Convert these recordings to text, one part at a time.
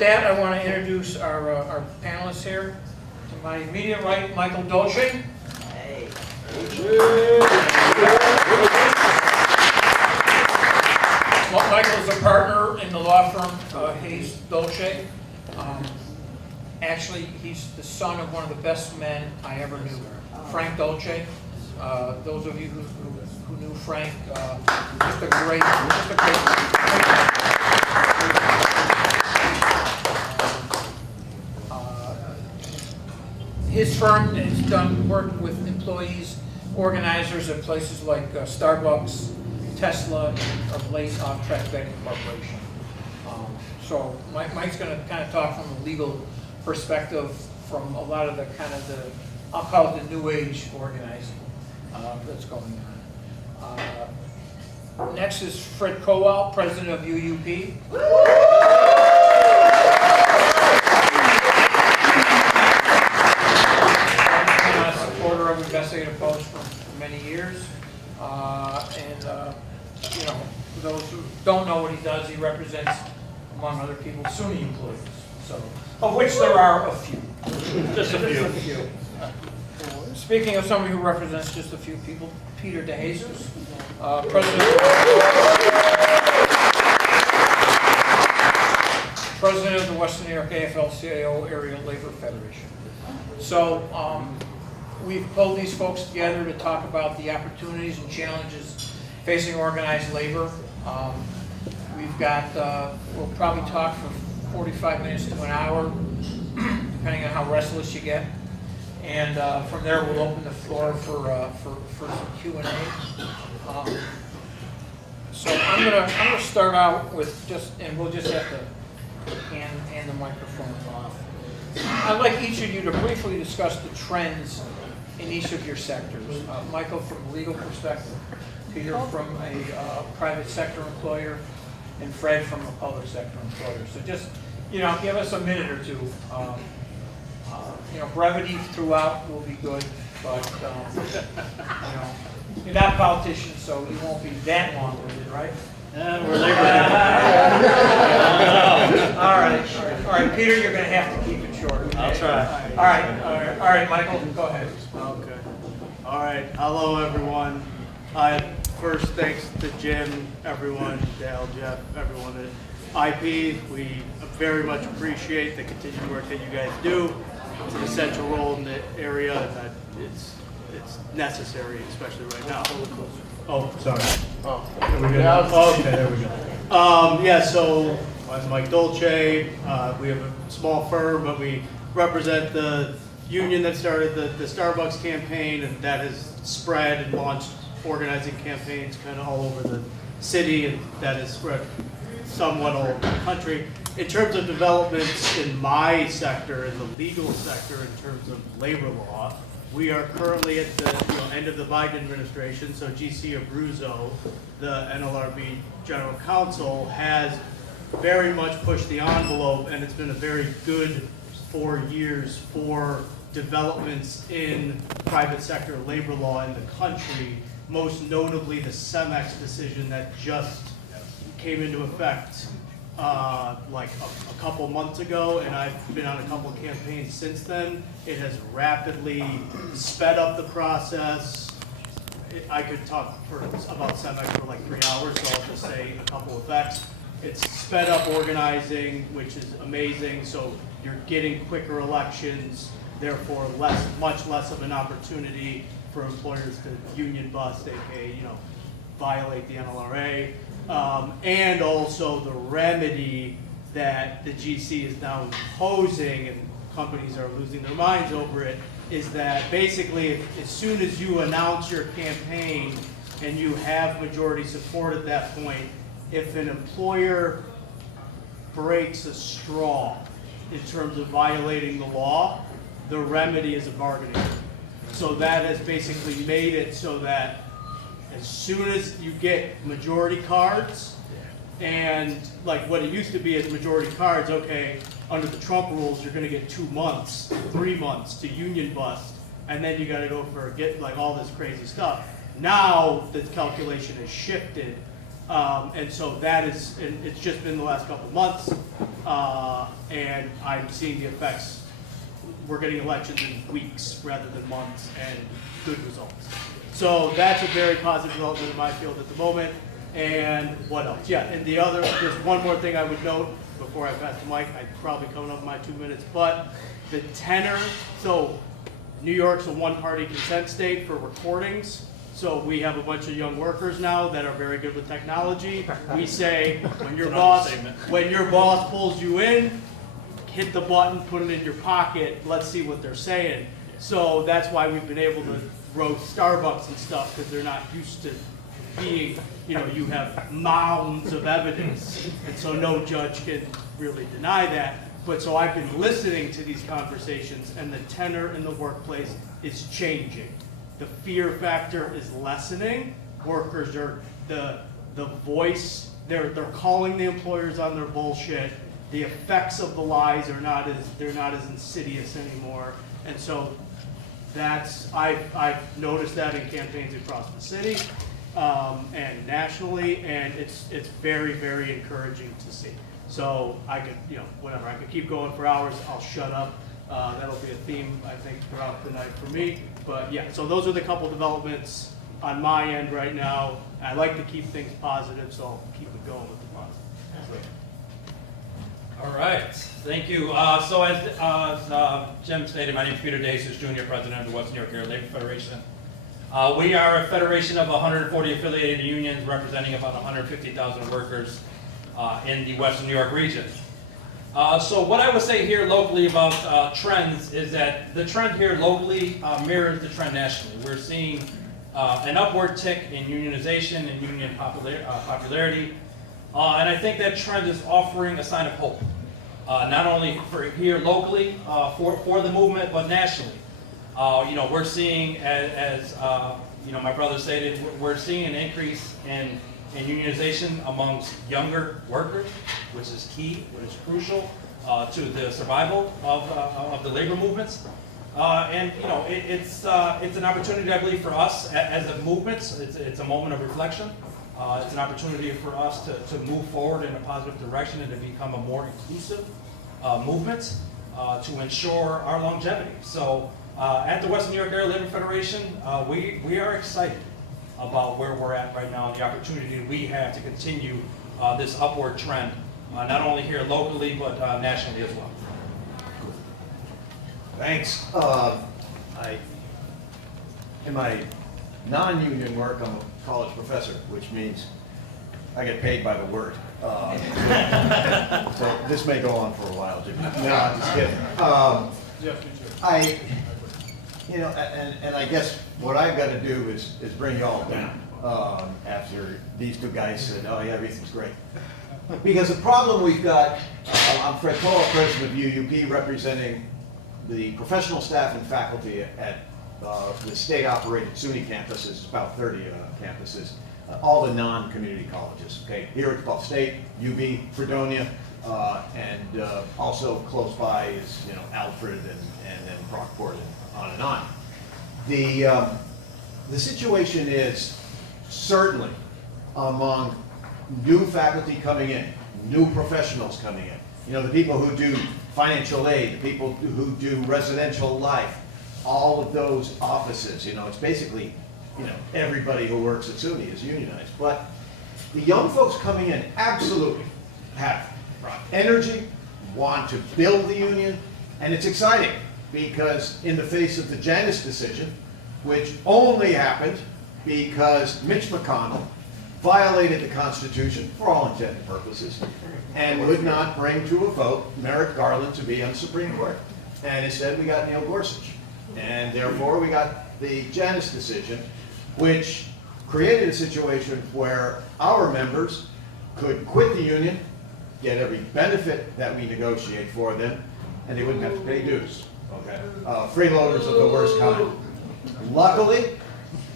with that, I want to introduce our panelists here. To my immediate right, Michael Dolce. Hey. Well, Michael is a partner in the law firm Hayes Dolce. Actually, he's the son of one of the best men I ever knew, Frank Dolce. Those of you who knew Frank, just a great his firm has done work with employees, organizers at places like Starbucks, Tesla, and of late Off-Track Betting Corporation. So Mike's going to kind of talk from a legal perspective from a lot of the I'll call it the new age organizing that's going on. Next is Fred Kowal, president of UUP. Supporter of Investigative Post for many years, and you know, for those who don't know what he does, he represents, among other people, SUNY employees. So, of which there are a few, just a few. Speaking of somebody who represents just a few people, Peter DeJesus, president of the Western New York AFL-CIO Area Labor Federation. So we've pulled these folks together to talk about the opportunities and challenges facing organized labor. We've got, we'll probably talk for 45 minutes to an hour, depending on how restless you get. And from there, we'll open the floor for some Q&A. So I'm gonna start out with and we'll just have to hand the microphone off. I'd like each of you to briefly discuss the trends in each of your sectors. Michael, from a legal perspective, Peter from a private sector employer, and Fred from a public sector employer. So just, give us a minute or two. Brevity throughout will be good, but you're not politicians, so you won't be that long-winded, right? We're Labor Day. All right, Peter, you're going to have to keep it short. Okay? I'll try. All right, Michael, go ahead. Okay. All right. Hello, everyone. First, thanks to Jim, everyone, Dale, Jeff, everyone at IP. We very much appreciate the continued work that you guys do. It's an essential role in the area, and that it's necessary, especially right now. Oh, sorry. Oh, there we go. Okay, there we go. Yeah, so I'm Mike Dolce. We have a small firm, but we represent the union that started the Starbucks campaign, and that has spread and launched organizing campaigns kind of all over the city, and that has spread somewhat all over the country. In terms of developments in my sector, in the legal sector, in terms of labor law, we are currently at the end of the Biden administration, so GC Abruzzo, the NLRB General Counsel, has very much pushed the envelope, and it's been a very good 4 years for developments in private sector labor law in the country, most notably the CEMEX decision that just came into effect like a couple months ago, and I've been on a couple campaigns since then. It has rapidly sped up the process. I could talk about CEMEX for like 3 hours, so I'll just say a couple of facts. It's sped up organizing, which is amazing, so you're getting quicker elections, therefore much less of an opportunity for employers to union bust, aka violate the NLRA. And also the remedy that the GC is now imposing, and companies are losing their minds over it, is that basically as soon as you announce your campaign and you have majority support at that point, if an employer breaks a straw in terms of violating the law, the remedy is a bargaining agreement. So that has basically made it so that as soon as you get majority cards, and like what it used to be as majority cards, okay, under the Trump rules, you're going to get 2 months, 3 months to union bust, and then you got to go for like all this crazy stuff. Now the calculation has shifted, and so that is, and it's just been the last couple of months. and I'm seeing the effects. We're getting elections in weeks rather than months, and good results. So that's a very positive development in my field at the moment. And what else? Yeah, and there's one more thing I would note before I pass the mic. I'm probably coming up in my 2 minutes, but the tenor, so New York's a one-party consent state for recordings. So we have a bunch of young workers now that are very good with technology. We say, when your boss pulls you in, hit the button, put it in your pocket, let's see what they're saying. So that's why we've been able to roast Starbucks and stuff, because they're not used to being, you have mounds of evidence, and so no judge can really deny that. But so I've been listening to these conversations, and the tenor in the workplace is changing. The fear factor is lessening. Workers are the voice. They're calling the employers on their bullshit. The effects of the lies they're not as insidious anymore. And so I've noticed that in campaigns across the city and nationally, and it's very, very encouraging to see. So I could, I could keep going for hours. I'll shut up. That'll be a theme, I think, throughout the night for me. But yeah, so those are the couple developments on my end right now. I like to keep things positive, so I'll keep it going with the positive. All right, thank you. So as Jim stated, my name is Peter Daces, Junior President of the Western New York Area Labor Federation. We are a federation of 140 affiliated unions representing about 150,000 workers in the Western New York region. So what I would say here locally about trends is that the trend here locally mirrors the trend nationally. We're seeing an upward tick in unionization and union popularity. And I think that trend is offering a sign of hope, not only for here locally for the movement, but nationally. We're seeing, as my brother stated, we're seeing an increase in unionization amongst younger workers, which is key, which is crucial to the survival of the labor movements. It's an opportunity, I believe, for us as a movement. It's a moment of reflection. It's an opportunity for us to move forward in a positive direction and to become a more inclusive movement to ensure our longevity. So at the Western New York Area Labor Federation, we are excited about where we're at right now and the opportunity we have to continue this upward trend, not only here locally, but nationally as well. Thanks. In my non-union work, I'm a college professor, which means I get paid by the word. So this may go on for a while, Jimmy. No, I'm just kidding. And I guess what I've got to do is bring you all down after these two guys said, oh yeah, everything's great. Because the problem we've got, I'm Fred Toll, president of UUP, representing the professional staff and faculty at the state-operated SUNY campuses, about 30 campuses, all the non-community colleges. Okay, here at Ball State, UB, Fredonia, and also close by is Alfred and then Brockport and on and on. The situation is certainly among new faculty coming in, new professionals coming in. The people who do financial aid, the people who do residential life, all of those offices, it's basically, everybody who works at SUNY is unionized. But the young folks coming in absolutely have energy, want to build the union, and it's exciting because in the face of the Janus decision, which only happened because Mitch McConnell violated the Constitution for all intents and purposes and would not bring to a vote Merrick Garland to be on the Supreme Court. And instead we got Neil Gorsuch. And therefore we got the Janus decision, which created a situation where our members could quit the union, get every benefit that we negotiate for them, and they wouldn't have to pay dues. Okay, freeloaders of the worst kind. Luckily,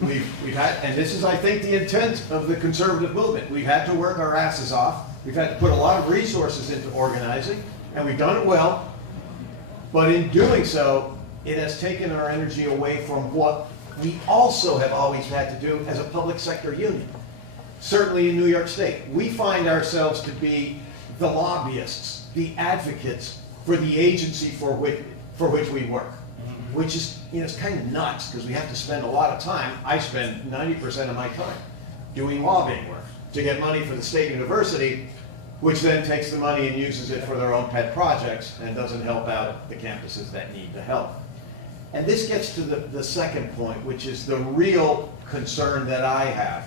we've had, and this is, I think, the intent of the conservative movement. We've had to work our asses off. We've had to put a lot of resources into organizing, and we've done it well. But in doing so, it has taken our energy away from what we also have always had to do as a public sector union. Certainly in New York State, we find ourselves to be the lobbyists the advocates for the agency for which we work. Which is, it's kind of nuts, because we have to spend a lot of time. I spend 90% of my time doing lobbying work to get money for the state university, which then takes the money and uses it for their own pet projects and doesn't help out the campuses that need the help. And this gets to the second point, which is the real concern that I have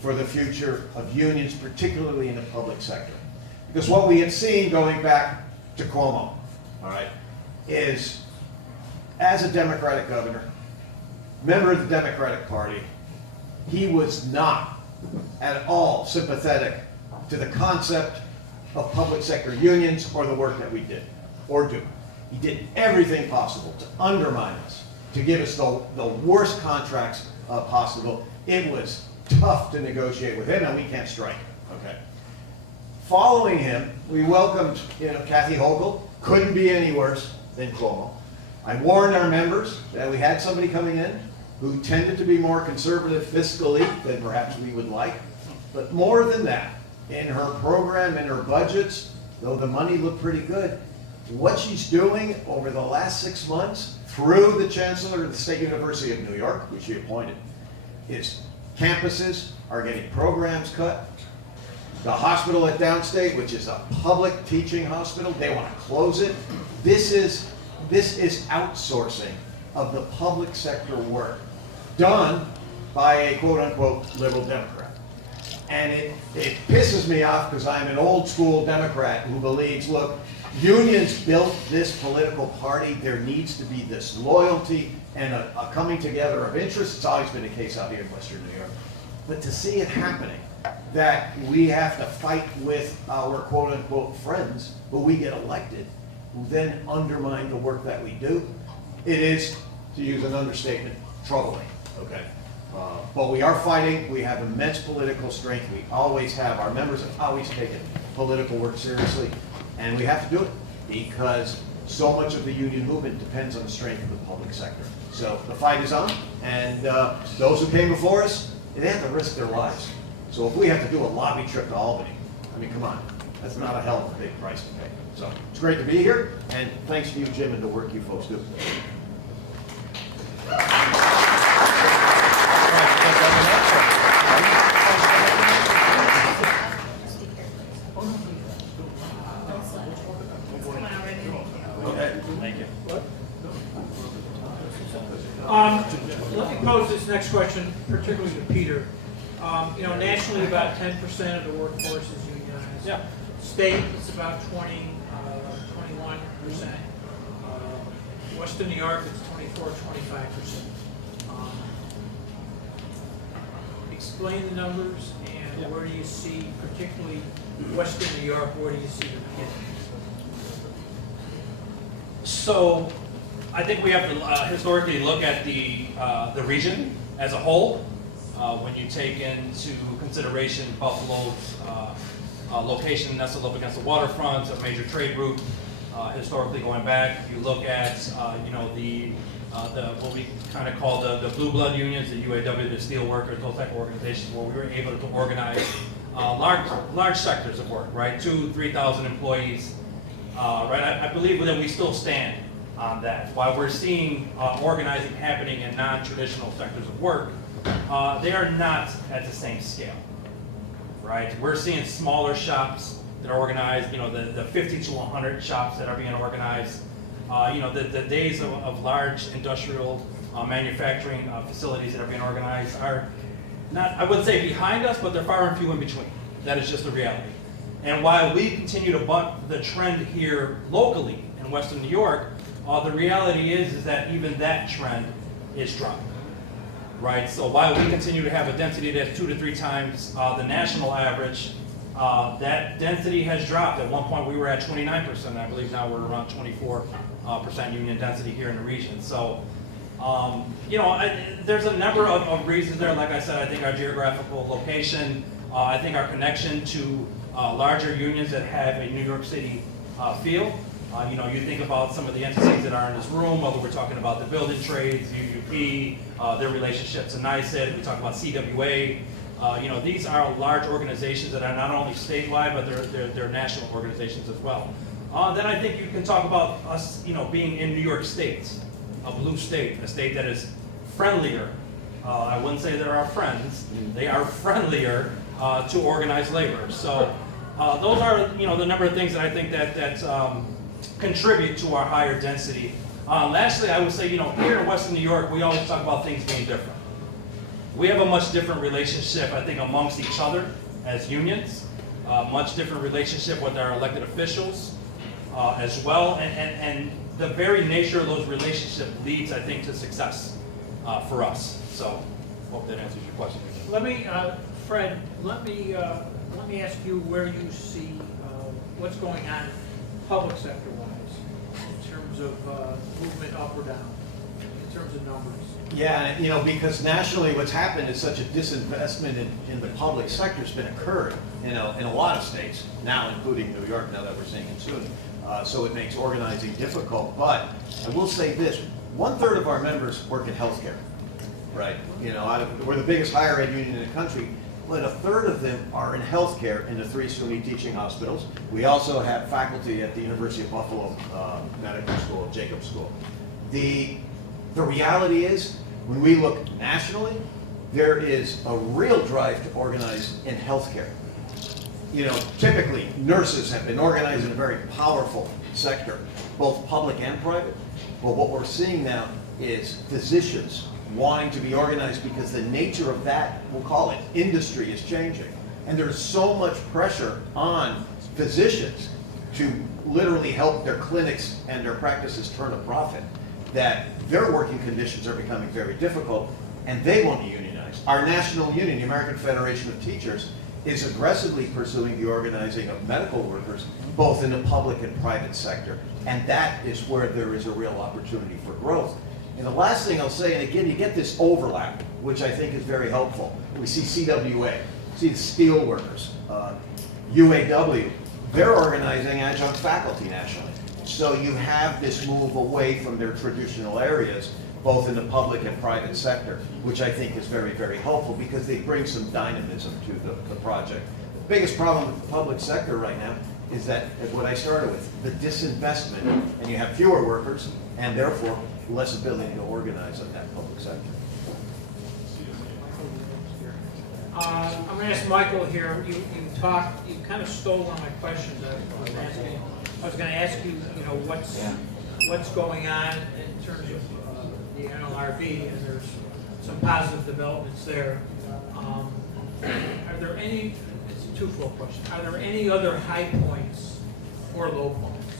for the future of unions, particularly in the public sector. Because what we have seen going back to Cuomo, all right, is as a Democratic governor, member of the Democratic Party, he was not at all sympathetic to the concept of public sector unions or the work that we did or do. He did everything possible to undermine us, to give us the worst contracts possible. It was tough to negotiate with him, and we can't strike, okay? Following him, we welcomed, Kathy Hochul. Couldn't be any worse than Cuomo. I warned our members that we had somebody coming in who tended to be more conservative fiscally than perhaps we would like. But more than that, in her program, in her budgets, though the money looked pretty good, what she's doing over the last 6 months through the Chancellor of the State University of New York, which she appointed, is campuses are getting programs cut. The hospital at Downstate, which is a public teaching hospital, they want to close it. This is outsourcing of the public sector work done by a quote-unquote liberal Democrat. And it pisses me off because I'm an old school Democrat who believes, look, unions built this political party. There needs to be this loyalty and a coming together of interests. It's always been the case out here in Western New York. But to see it happening, that we have to fight with our quote-unquote friends who we get elected, who then undermine the work that we do, it is, to use an understatement, troubling, okay? But we are fighting. We have immense political strength. We always have. Our members have always taken political work seriously, and we have to do it because so much of the union movement depends on the strength of the public sector. So the fight is on, and those who came before us, they have to risk their lives. So if we have to do a lobby trip to Albany, I mean, come on, that's not a hell of a big price to pay. So it's great to be here, and thanks to you, Jim, and the work you folks do. Thank you. Let me pose this next question, particularly to Peter. Nationally, about 10% of the workforce is unionized. Yeah. State, it's about 21%. Western New York, it's 24, 25%. Explain the numbers, and Yeah. where do you see, particularly Western New York, where do you see the beginning? So I think we have to historically look at the region as a whole. When you take into consideration Buffalo's location nestled up against the waterfront, a major trade route, historically going back. If you look at the what we kind of call the blue blood unions, the UAW, the steel workers, those type of organizations, where we were able to organize large sectors of work, right? 2,000 to 3,000 employees, right? I believe that we still stand on that. While we're seeing organizing happening in non-traditional sectors of work, they are not at the same scale, right? We're seeing smaller shops that are organized, the 50 to 100 shops that are being organized. The days of large industrial manufacturing facilities that are being organized are not, I wouldn't say behind us, but they're far and few in between. That is just the reality. And while we continue to buck the trend here locally in Western New York, the reality is that even that trend is dropping, right? So while we continue to have a density that's 2 to 3 times the national average, that density has dropped. At one point we were at 29%, I believe now we're around 24% union density here in the region. So, there's a number of reasons there. Like I said, I think our geographical location, I think our connection to larger unions that have a New York City feel. You think about some of the entities that are in this room, whether we're talking about the building trades, UUP, their relationship to NICED, we talk about CWA. These are large organizations that are not only statewide, but they're national organizations as well. Then I think you can talk about us, being in New York State, a blue state, a state that is friendlier. I wouldn't say they're our friends. They are friendlier to organized labor. So those are, the number of things that I think that contribute to our higher density. Lastly, I would say, here in Western New York, we always talk about things being different. We have a much different relationship, I think, amongst each other as unions, much different relationship with our elected officials as well, and the very nature of those relationships leads, I think, to success for us. So, hope that answers your question. Let me, Fred, let me ask you where you see what's going on public sector-wise in terms of movement up or down, in terms of numbers. Yeah, because nationally what's happened is such a disinvestment in the public sector has been occurred, in a lot of states, now including New York, now that we're seeing it soon. So it makes organizing difficult. But I will say this, 1/3 of our members work in healthcare, right? We're the biggest higher ed union in the country, but 1/3 of them are in healthcare in the 3 SUNY teaching hospitals. We also have faculty at the University of Buffalo Medical School, Jacobs School. The reality is, when we look nationally, there is a real drive to organize in healthcare. Typically, nurses have been organized in a very powerful sector, both public and private. But what we're seeing now is physicians wanting to be organized because the nature of that, we'll call it, industry is changing. And there's so much pressure on physicians to literally help their clinics and their practices turn a profit, that their working conditions are becoming very difficult, and they want to unionize. Our national union, the American Federation of Teachers, is aggressively pursuing the organizing of medical workers, both in the public and private sector. And that is where there is a real opportunity for growth. And the last thing I'll say, and again, you get this overlap, which I think is very helpful. We see CWA, see the steel workers, UAW, they're organizing adjunct faculty nationally. So you have this move away from their traditional areas, both in the public and private sector, which I think is very, very helpful because they bring some dynamism to the project. The biggest problem with the public sector right now is that, what I started with, the disinvestment, and you have fewer workers, and therefore less ability to organize in that public sector. I'm going to ask Michael here. You kind of stole one of my questions I was asking. I was going to ask you, what's going on in terms of the NLRB, and there's some positive developments there. Are there any? It's a twofold question. Are there any other high points or low points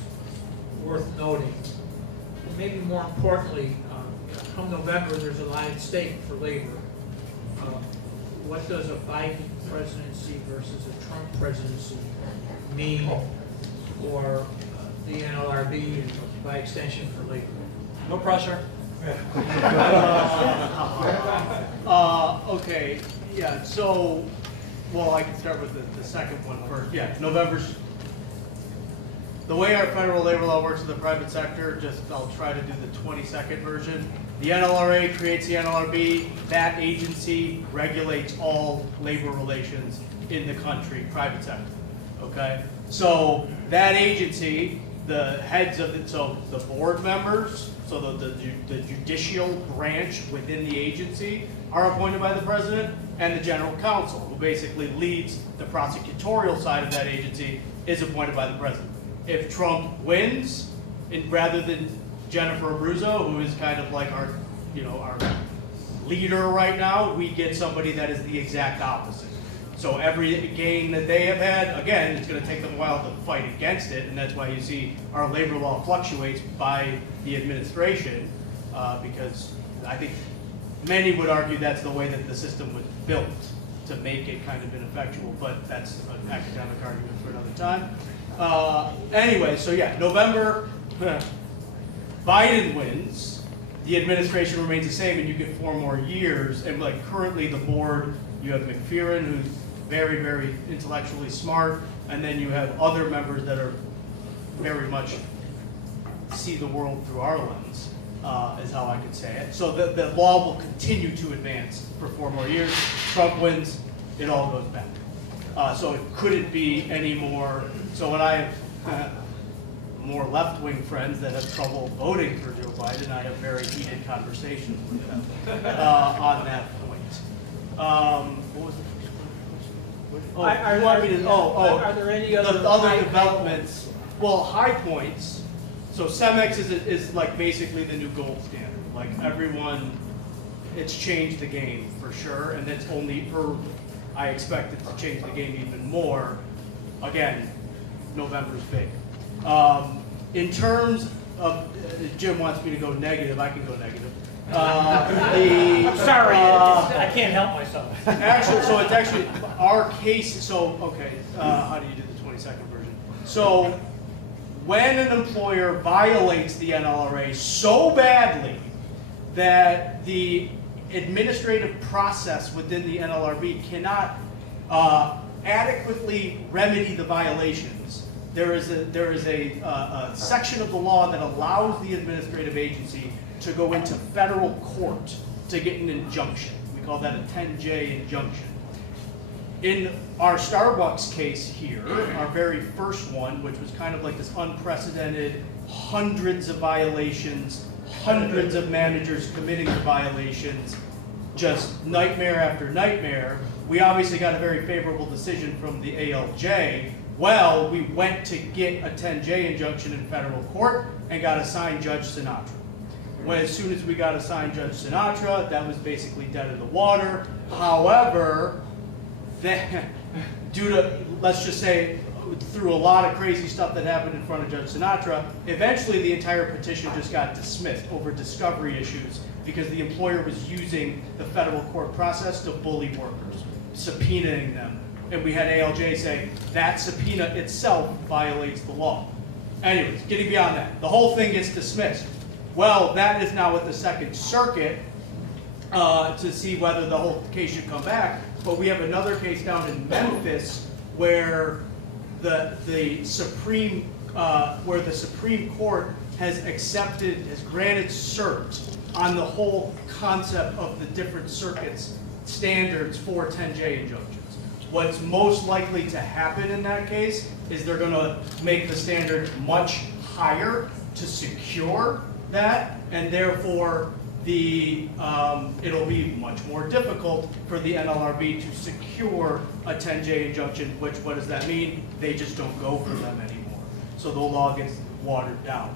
worth noting? And maybe more importantly, come November, there's a line at stake for labor. What does a Biden presidency versus a Trump presidency mean for the NLRB and by extension for labor? No pressure. Okay, yeah, so, well, I can start with the second one first. Yeah, November's, the way our federal labor law works in the private sector, I'll try to do the 20-second version. The NLRA creates the NLRB. That agency regulates all labor relations in the country, private sector, okay? So that agency, the heads of it, so the board members, so the judicial branch within the agency are appointed by the president, and the general counsel, who basically leads the prosecutorial side of that agency, is appointed by the president. If Trump wins, rather than Jennifer Abruzzo, who is kind of like our leader right now, we get somebody that is the exact opposite. So every gain that they have had, again, it's going to take them a while to fight against it, and that's why you see our labor law fluctuates by the administration, because I think many would argue that's the way that the system was built, to make it kind of ineffectual, but that's an academic argument for another time. Anyway, so yeah, November, Biden wins, the administration remains the same, and you get 4 more years, and like currently the board, you have McPherson, who's very, very intellectually smart, and then you have other members that are very much see the world through our lens, is how I could say it. So the law will continue to advance for 4 more years. Trump wins, it all goes back. So it couldn't be any more. So what I more left-wing friends that have trouble voting for Joe Biden, I have very heated conversations with them on that point. What was the first question? Oh, you want me to, Are there any the other other high developments? Well, high points. So CEMEX is like basically the new gold standard. Like everyone, it's changed the game for sure, and it's only early. I expect it to change the game even more. Again, November's big. In terms of, Jim wants me to go negative, I can go negative. Sorry, I can't help myself. Actually, so it's actually our case, so, okay, how do you do the 22nd version? So, when an employer violates the NLRA so badly that the administrative process within the NLRB cannot adequately remedy the violations, there is a section of the law that allows the administrative agency to go into federal court to get an injunction. We call that a 10J injunction. In our Starbucks case here, our very first one, which was kind of like this unprecedented, hundreds of violations, hundreds of managers committing the violations, just nightmare after nightmare, we obviously got a very favorable decision from the ALJ. Well, we went to get a 10J injunction in federal court and got assigned Judge Sinatra. When as soon as we got assigned Judge Sinatra, that was basically dead in the water. However, then, due to, let's just say, through a lot of crazy stuff that happened in front of Judge Sinatra, eventually the entire petition just got dismissed over discovery issues because the employer was using the federal court process to bully workers, subpoenaing them. And we had ALJ say that subpoena itself violates the law. Anyways, getting beyond that, the whole thing gets dismissed. Well, that is now at the Second Circuit to see whether the whole case should come back. But we have another case down in Memphis where the Supreme Court has granted cert on the whole concept of the different circuits standards for 10J injunctions. What's most likely to happen in that case is they're going to make the standard much higher to secure that, and therefore it'll be much more difficult for the NLRB to secure a 10J injunction, which, what does that mean? They just don't go for them anymore. So the law gets watered down.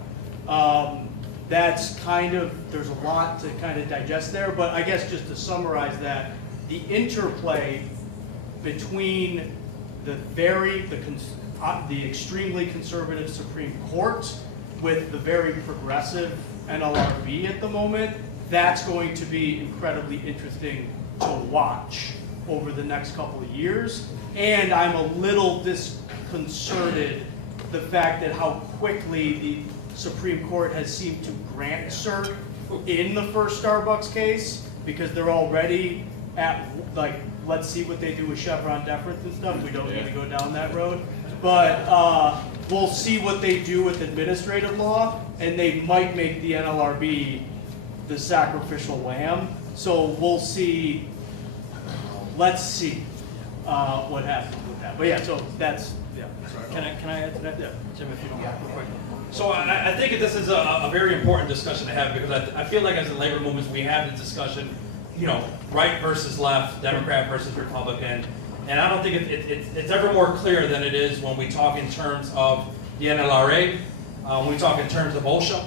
That's kind of, there's a lot to kind of digest there, but I guess just to summarize that, the interplay between the extremely conservative Supreme Court with the very progressive NLRB at the moment, that's going to be incredibly interesting to watch over the next couple of years. And I'm a little disconcerted the fact that how quickly the Supreme Court has seemed to grant cert in the first Starbucks case, because they're already at, like, let's see what they do with Chevron deference and stuff. We don't need to go down that road. But we'll see what they do with administrative law, and they might make the NLRB the sacrificial lamb. So we'll see, let's see what happens with that. But yeah, so that's, yeah. Can I add to that? Yeah. Jim, if you don't mind, real quick. So I think this is a very important discussion to have, because I feel like as in labor movements, we have the discussion, you know, right versus left, Democrat versus Republican. And I don't think it's ever more clear than it is when we talk in terms of the NLRA, when we talk in terms of OSHA,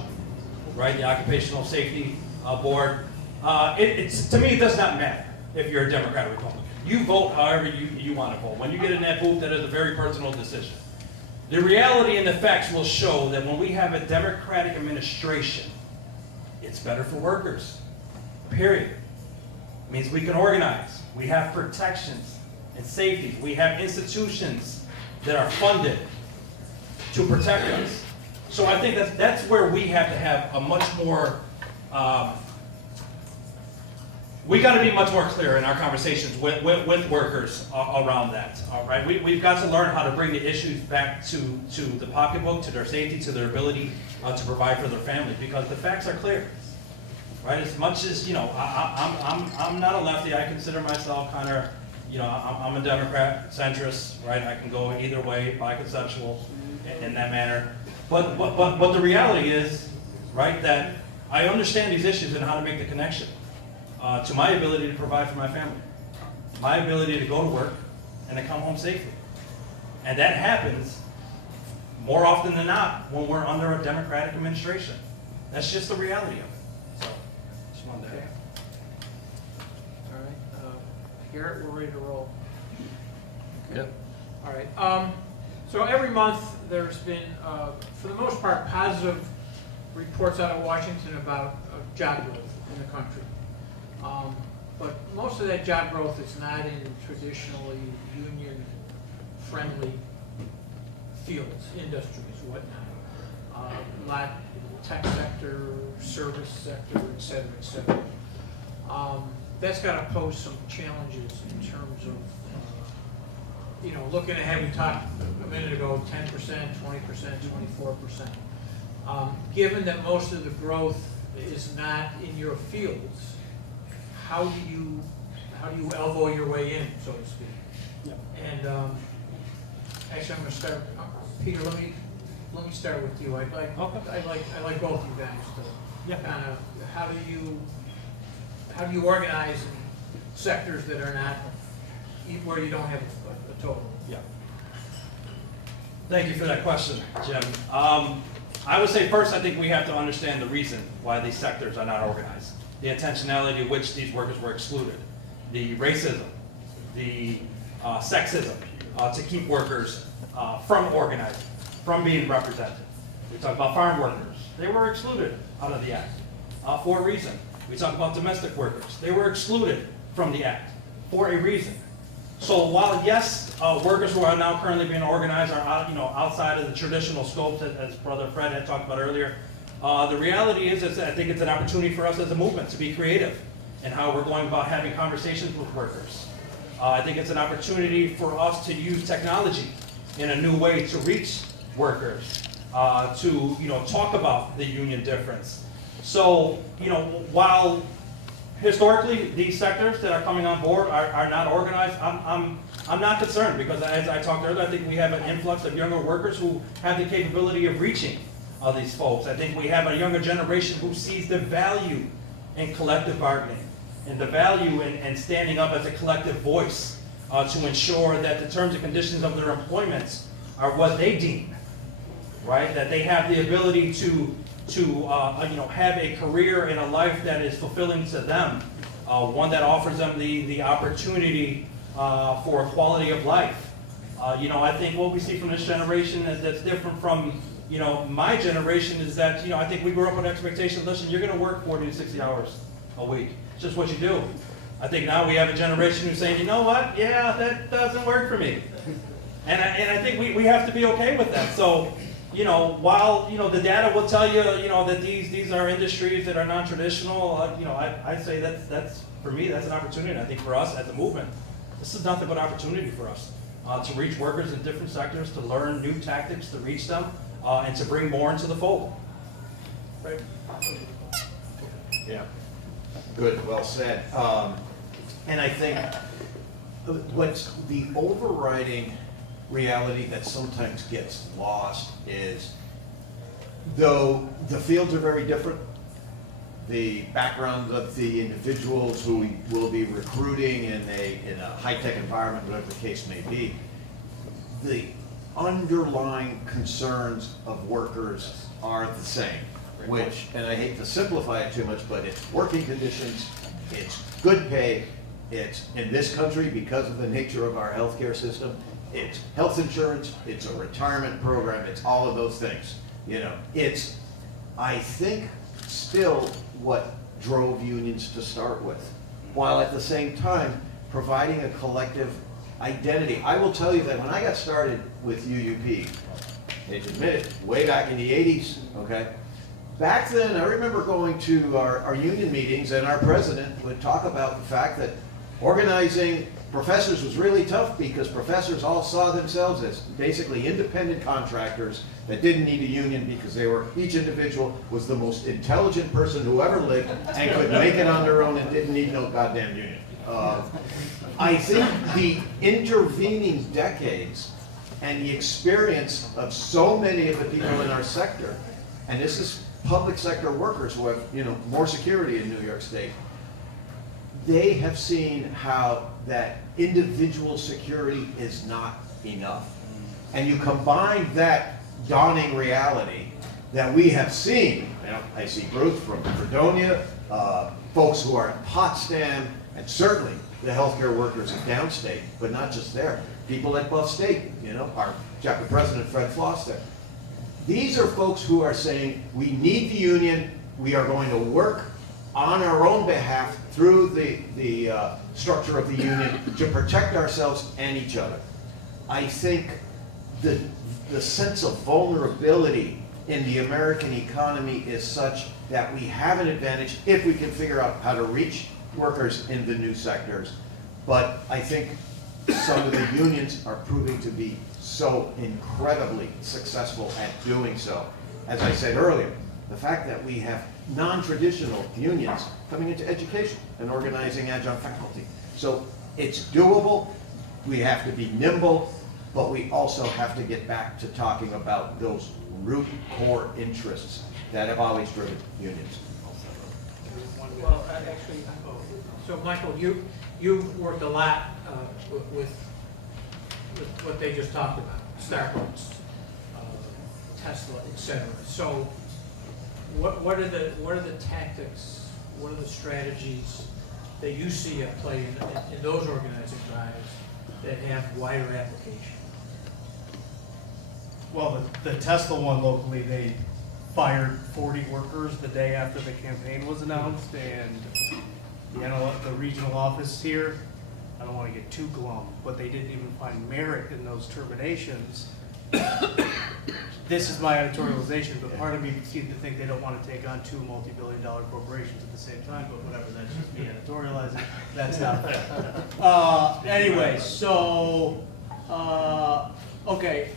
right, the Occupational Safety Board. To me, it does not matter if you're a Democrat or Republican. You vote however you want to vote. When you get in that booth, that is a very personal decision. The reality and the facts will show that when we have a Democratic administration, it's better for workers, period. It means we can organize. We have protections and safety. We have institutions that are funded to protect us. So I think that's where we have to have a much more, we got to be much more clear in our conversations with workers around that, all right? We've got to learn how to bring the issues back to the pocketbook, to their safety, to their ability to provide for their families, because the facts are clear, right? As much as, you know, I'm not a lefty. I consider myself kind of, you know, I'm a Democrat, centrist, right? I can go either way, biconceptual in that manner. But the reality is, right, that I understand these issues and how to make the connection to my ability to provide for my family, my ability to go to work and to come home safely. And that happens more often than not when we're under a Democratic administration. That's just the reality of it. So, just wanted to. Okay. All right, Garrett, we're ready to roll. Yep. All right, so every month, there's been, for the most part, positive reports out of Washington about job growth in the country. But most of that job growth is not in traditionally union-friendly fields, industries, whatnot. A lot tech sector, service sector, et cetera, et cetera. That's got to pose some challenges in terms of, looking ahead, we talked a minute ago, 10%, 20%, 24%. Given that most of the growth is not in your fields, how do you elbow your way in, so to speak? Yep. And actually, I'm going to start. Peter, let me start with you. I like both you guys. Yeah. Kind of how do you organize in sectors that are not where you don't have a total? Yeah. Thank you for that question, Jim. I would say first, I think we have to understand the reason why these sectors are not organized, the intentionality of which these workers were excluded, the racism, the sexism to keep workers from organizing, from being represented. We talk about farm workers. They were excluded out of the act for a reason. We talk about domestic workers. They were excluded from the act for a reason. So while yes, workers who are now currently being organized are outside of the traditional scope that, as Brother Fred had talked about earlier, the reality is I think it's an opportunity for us as a movement to be creative in how we're going about having conversations with workers. I think it's an opportunity for us to use technology in a new way to reach workers, to talk about the union difference. So while historically these sectors that are coming on board are not organized, I'm not concerned, because as I talked earlier, I think we have an influx of younger workers who have the capability of reaching these folks. I think we have a younger generation who sees the value in collective bargaining and the value in standing up as a collective voice to ensure that the terms and conditions of their employment are what they deem, right? That they have the ability to have a career and a life that is fulfilling to them, one that offers them the opportunity for a quality of life. I think what we see from this generation that's different from my generation is that I think we grew up with expectations. Listen, you're going to work 40 to 60 hours a week. It's just what you do. I think now we have a generation who's saying, you know what? Yeah, that doesn't work for me. And I think we have to be okay with that. So, while the data will tell you, that these are industries that are non-traditional, I say that's for me that's an opportunity. And I think for us as a movement, this is nothing but opportunity for us to reach workers in different sectors, to learn new tactics to reach them, and to bring more into the fold. Right. Yeah, good, well said. And I think what's the overriding reality that sometimes gets lost is, though the fields are very different, the backgrounds of the individuals who we will be recruiting in a high-tech environment, whatever the case may be, the underlying concerns of workers are the same, which, and I hate to simplify it too much, but it's working conditions, it's good pay, it's, in this country, because of the nature of our healthcare system, it's health insurance, it's a retirement program, it's all of those things. It's, I think, still what drove unions to start with, while at the same time providing a collective identity. I will tell you that when I got started with UUP, and admit it, way back in the 80s, okay? Back then, I remember going to our union meetings, and our president would talk about the fact that organizing professors was really tough because professors all saw themselves as basically independent contractors that didn't need a union because each individual was the most intelligent person who ever lived and could make it on their own and didn't need no goddamn union. I think the intervening decades and the experience of so many of the people in our sector, and this is public sector workers who have, more security in New York State, they have seen how that individual security is not enough. And you combine that dawning reality that we have seen, I see Bruce from Fredonia, folks who are in Potsdam, and certainly the healthcare workers in downstate, but not just there. People at Buff State, our chapter president, Fred Foster. These are folks who are saying, we need the union, we are going to work on our own behalf through the structure of the union to protect ourselves and each other. I think the sense of vulnerability in the American economy is such that we have an advantage if we can figure out how to reach workers in the new sectors. But I think some of the unions are proving to be so incredibly successful at doing so. As I said earlier, the fact that we have non-traditional unions coming into education and organizing adjunct faculty. So it's doable, we have to be nimble, but we also have to get back to talking about those root core interests that have always driven unions. Well, actually, so Michael, you worked a lot with what they just talked about, Starbucks, Tesla, etc. So what are the tactics, what are the strategies that you see at play in those organizing drives that have wider application? Well, the Tesla one locally, they fired 40 workers the day after the campaign was announced, and the regional office here, I don't want to get too glum, but they didn't even find merit in those terminations. This is my editorialization, but part of me seemed to think they don't want to take on two multi-billion-dollar corporations at the same time, but whatever, that's just me editorializing. That's not fair. Anyway, so, okay,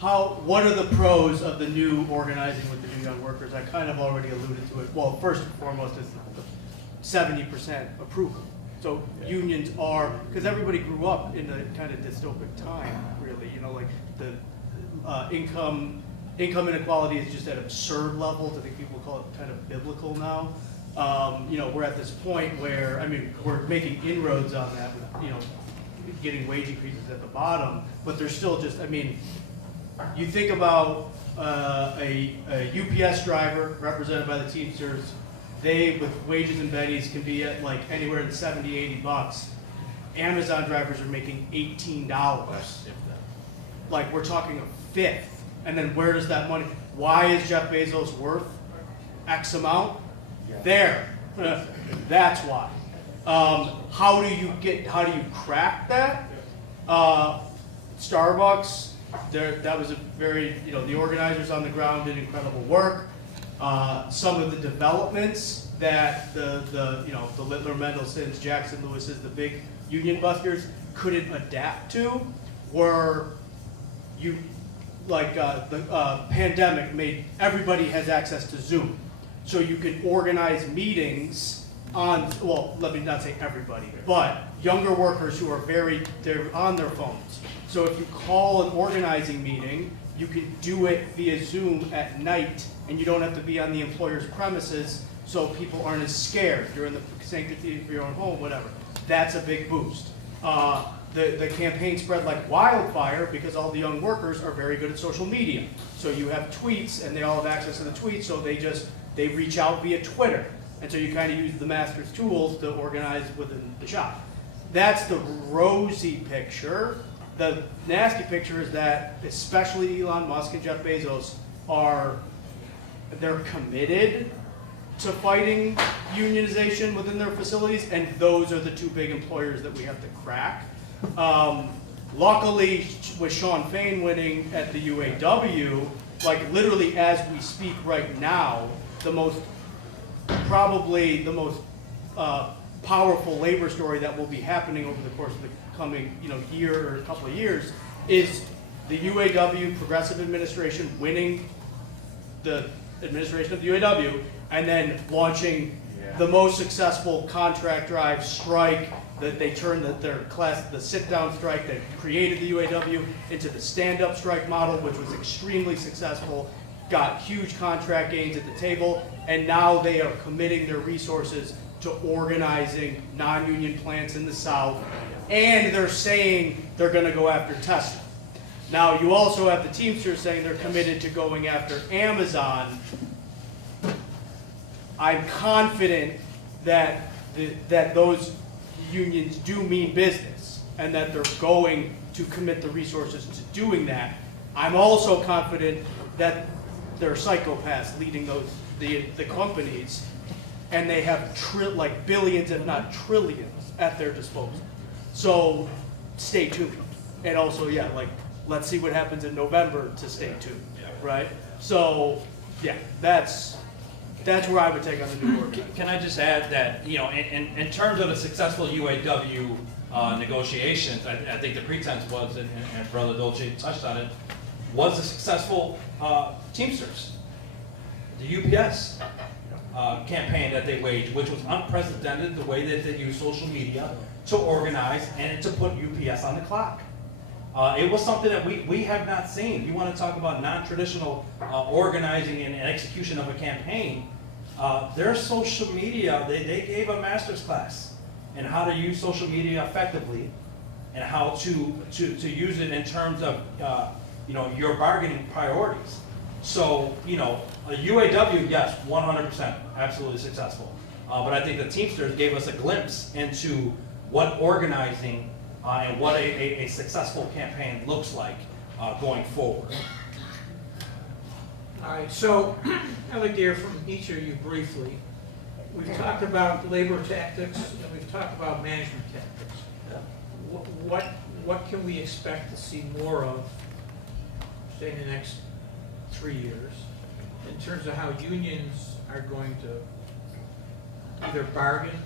what are the pros of the new organizing with the new young workers? I kind of already alluded to it. Well, first and foremost is the 70% approval. So unions are, because everybody grew up in a kind of dystopic time, really. Like the income inequality is just at absurd levels. I think people call it kind of biblical now. We're at this point where, we're making inroads on that with, getting wage increases at the bottom, but there's still just, you think about a UPS driver represented by the Teamsters, they, with wages and bennies, can be at like anywhere in 70, 80 bucks. Amazon drivers are making $18. Like, we're talking a fifth. And then where does that money, why is Jeff Bezos worth X amount? There. That's why. How do you crack that? Starbucks, that was a very, the organizers on the ground did incredible work. Some of the developments that the Littler Mendelsons, Jackson Lewis's, the big union busters couldn't adapt to were the pandemic made everybody has access to Zoom. So you can organize meetings on, well, let me not say everybody, but younger workers who are they're on their phones. So if you call an organizing meeting, you can do it via Zoom at night, and you don't have to be on the employer's premises, so people aren't as scared. You're in the sanctity of your own home, whatever. That's a big boost. The campaign spread like wildfire because all the young workers are very good at social media. So you have tweets, and they all have access to the tweets, so they reach out via Twitter. And so you kind of use the master's tools to organize within the shop. That's the rosy picture. The nasty picture is that especially Elon Musk and Jeff Bezos they're committed to fighting unionization within their facilities, and those are the two big employers that we have to crack. Luckily, with Sean Fain winning at the UAW, like literally as we speak right now, probably the most powerful labor story that will be happening over the course of the coming year or a couple of years is the UAW progressive administration winning the administration of the UAW and then launching the most successful contract drive strike that they turned the sit-down strike that created the UAW into the stand-up strike model, which was extremely successful, got huge contract gains at the table, and now they are committing their resources to organizing non-union plants in the South, and they're saying they're gonna go after Tesla. Now, you also have the Teamsters saying they're committed to going after Amazon. I'm confident that that those unions do mean business and that they're going to commit the resources to doing that. I'm also confident that they're psychopaths leading the companies, and they have like billions, if not trillions, at their disposal. So stay tuned. And also, yeah, like, let's see what happens in November to stay tuned, right? So, yeah, that's where I would take on the new order. Can I just add that, you know, in terms of the successful UAW negotiations, I think the pretense was, and Brother Dolce touched on it, was a successful Teamsters. The UPS campaign that they waged, which was unprecedented, the way that they used social media to organize and to put UPS on the clock. It was something that we have not seen. You want to talk about non-traditional organizing and execution of a campaign, their social media, they gave a master's class in how to use social media effectively and how to use it in terms of you know, your bargaining priorities. So, you know, a UAW, yes, 100%, absolutely successful. But I think the Teamsters gave us a glimpse into what organizing and what a successful campaign looks like going forward. All right, so I'd like to hear from each of you briefly. We've talked about labor tactics and we've talked about management tactics. What can we expect to see more of, say, in the next 3 years, in terms of how unions are going to either bargain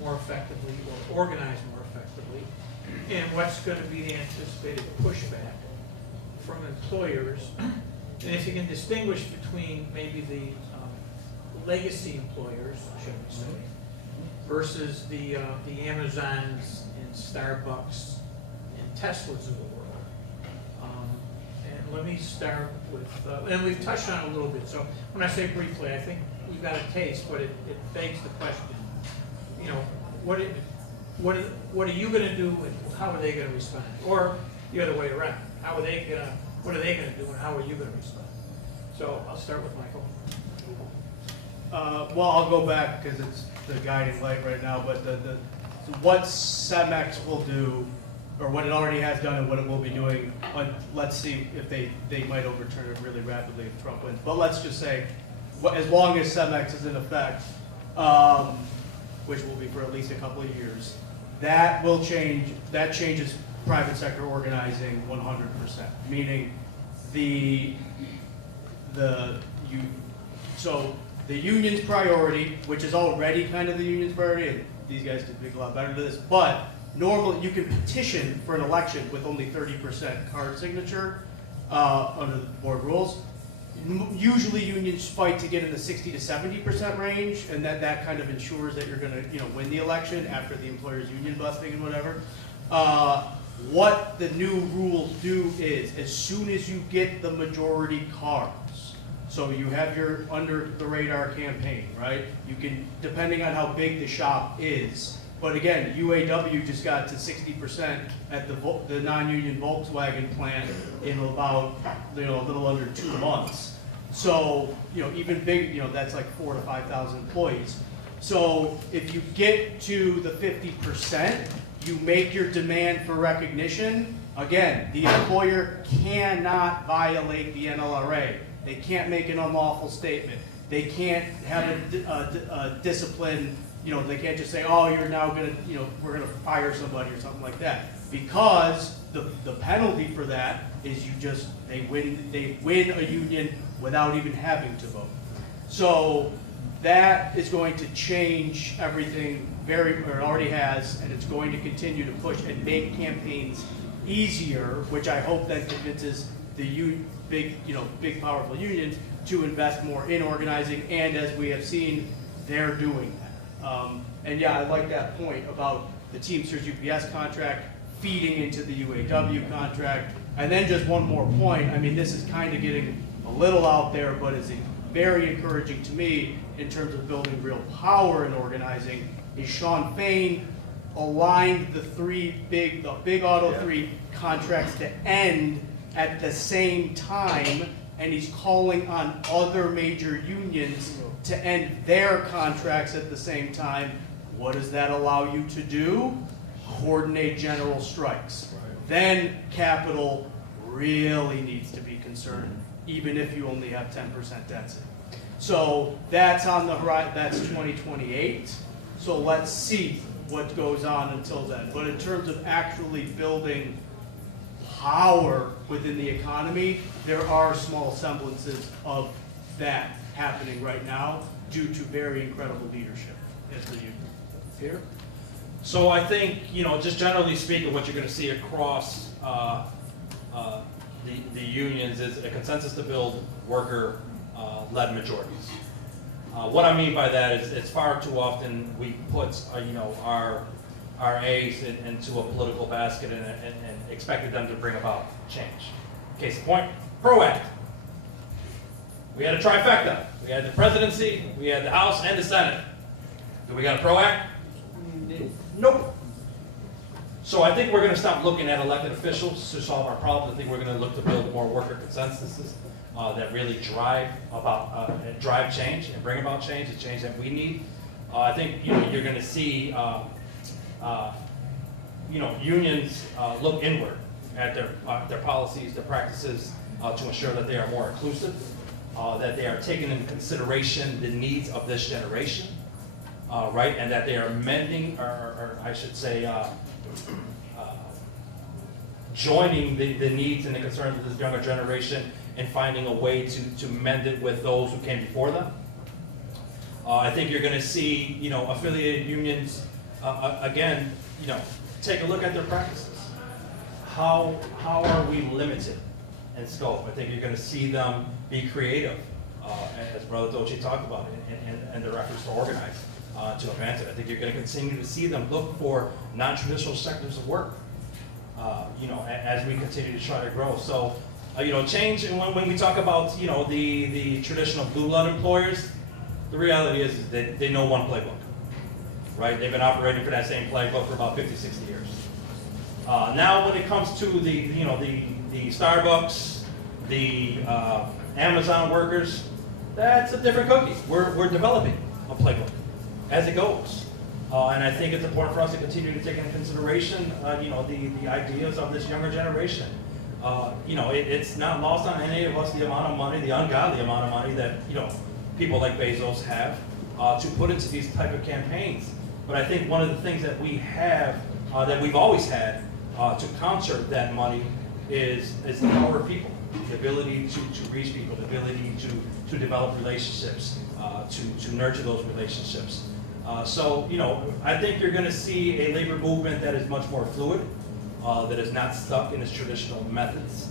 more effectively or organize more effectively, and what's going to be the anticipated pushback from employers, and if you can distinguish between maybe the legacy employers, shall we say, versus the Amazons and Starbucks and Teslas of the world. And let me start with, and we've touched on it a little bit, so when I say briefly, I think we've got a taste, but it begs the question, you know, what are you going to do and how are they going to respond? Or the other way around, what are they going to do and how are you going to respond? So I'll start with Michael. Well, I'll go back because it's the guiding light right now, but what CEMEX will do, or what it already has done and what it will be doing, let's see if they might overturn it really rapidly if Trump wins. But let's just say, as long as CEMEX is in effect, which will be for at least a couple of years, that will change, that changes private sector organizing 100%, meaning so the union's priority, which is already kind of the union's priority, and these guys did a lot better to this, but normally you can petition for an election with only 30% card signature under the board rules. Usually unions fight to get in the 60 to 70% range, and that kind of ensures that you're going to win the election after the employer's union busting and whatever. What the new rules do is, as soon as you get the majority cards, so you have your under the radar campaign, right? You can, depending on how big the shop is, but again, UAW just got to 60% at the non-union Volkswagen plant in about a little under 2 months. So even big, that's like 4,000 to 5,000 employees. So if you get to the 50%, you make your demand for recognition. Again, the employer cannot violate the NLRA. They can't make an unlawful statement. They can't have a discipline. They can't just say, oh, you're now gonna, we're gonna fire somebody or something like that. Because the penalty for that is they win a union without even having to vote. So that is going to change everything or it already has, and it's going to continue to push and make campaigns easier, which I hope then convinces the big powerful unions to invest more in organizing, and as we have seen, they're doing that. And yeah, I like that point about the Teamsters UPS contract feeding into the UAW contract. And then just one more point, I mean, this is kind of getting a little out there, but is very encouraging to me in terms of building real power in organizing, is Sean Fain aligned the big auto three contracts to end at the same time, and he's calling on other major unions to end their contracts at the same time. What does that allow you to do? Coordinate general strikes. Then capital really needs to be concerned, even if you only have 10% density. So that's on the horizon, that's 2028. So let's see what goes on until then. But in terms of actually building power within the economy, there are small semblances of that happening right now due to very incredible leadership at the union. Peter? So I think, just generally speaking, what you're going to see across the unions is a consensus to build worker-led majorities. What I mean by that is it's far too often we put, our A's into a political basket and expected them to bring about change. Case in point, PRO Act. We had a trifecta. We had the presidency, we had the House, and the Senate. Do we got a PRO Act? Nope. So I think we're going to stop looking at elected officials to solve our problems. I think we're going to look to build more worker consensuses that really drive change and bring about change, the change that we need. I think you're going to see unions look inward at their policies, their practices to ensure that they are more inclusive, that they are taking into consideration the needs of this generation, right, and that they are mending, or I should say, joining the needs and the concerns of this younger generation and finding a way to mend it with those who came before them. I think you're going to see, affiliated unions, again, take a look at their practices. How are we limited in scope? I think you're going to see them be creative, as Brother Doce talked about, in their efforts to organize, to advance it. I think you're going to continue to see them look for non-traditional sectors of work, as we continue to try to grow. So, change, and when we talk about, the traditional blue blood employers, the reality is that they know one playbook, right? They've been operating for that same playbook for about 50, 60 years. Now when it comes to the Starbucks, the Amazon workers, that's a different cookie. We're developing a playbook as it goes. And I think it's important for us to continue to take into consideration, the ideas of this younger generation. It's not lost on any of us the amount of money, the ungodly amount of money that, people like Bezos have to put into these type of campaigns. But I think one of the things that we have, that we've always had to concert that money is the power of people, the ability to reach people, the ability to develop relationships, to nurture those relationships. So, I think you're going to see a labor movement that is much more fluid, that is not stuck in its traditional methods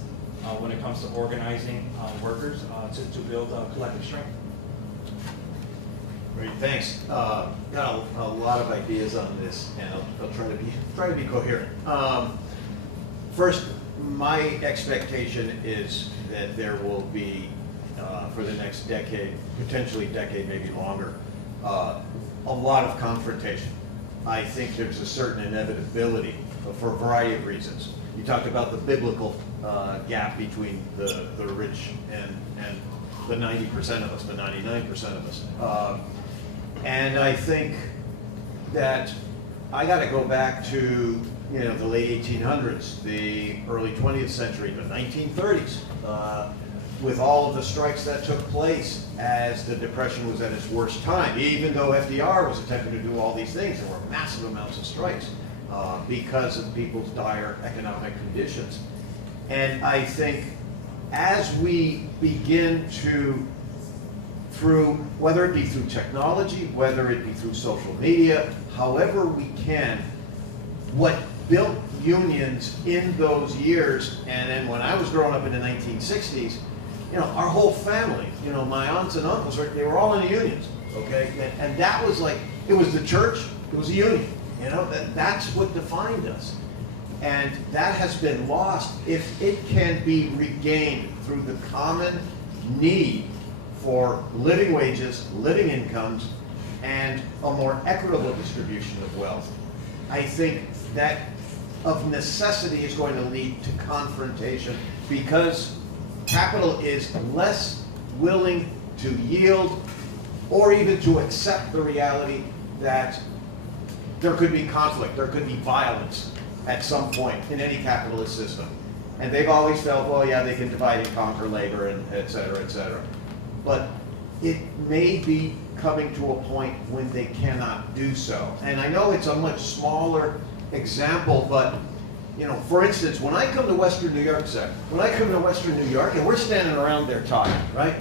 when it comes to organizing workers to build collective strength. Great, thanks. Got a lot of ideas on this, and I'll try to be coherent. First, my expectation is that there will be, for the next decade, potentially decade, maybe longer, a lot of confrontation. I think there's a certain inevitability for a variety of reasons. You talked about the biblical gap between the rich and the 90% of us, the 99% of us. And I think that I got to go back to the late 1800s, the early 20th century, the 1930s, with all of the strikes that took place as the Depression was at its worst time. Even though FDR was attempting to do all these things, there were massive amounts of strikes because of people's dire economic conditions. And I think as we begin to, through, whether it be through technology, whether it be through social media, however we can, what built unions in those years, and then when I was growing up in the 1960s, our whole family, my aunts and uncles, they were all in the unions, okay? And that was like, it was the church, it was a union. You know, that's what defined us. And that has been lost. If it can be regained through the common need for living wages, living incomes, and a more equitable distribution of wealth, I think that of necessity is going to lead to confrontation, because capital is less willing to yield or even to accept the reality that there could be conflict, there could be violence at some point in any capitalist system. And they've always felt, well, yeah, they can divide and conquer labor, and et cetera, et cetera. But it may be coming to a point when they cannot do so. And I know it's a much smaller example, but you know, for instance, when I come to Western New York, sir, when I come to Western New York and we're standing around there talking, right?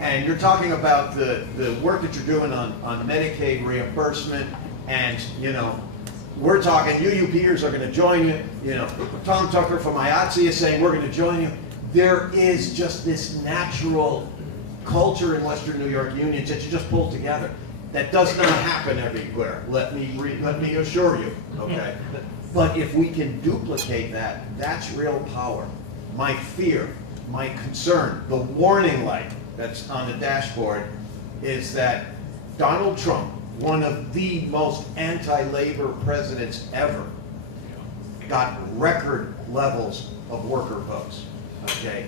And you're talking about the work that you're doing on Medicaid reimbursement, and you know, we're talking, UUPers are gonna join you, you know, Tom Tucker from IATSE is saying we're gonna join you. There is just this natural culture in Western New York unions that you just pull together. That does not happen everywhere, let me assure you, okay? But if we can duplicate that, that's real power. My fear, my concern, the warning light that's on the dashboard is that Donald Trump, one of the most anti-labor presidents ever, got record levels of worker votes, okay?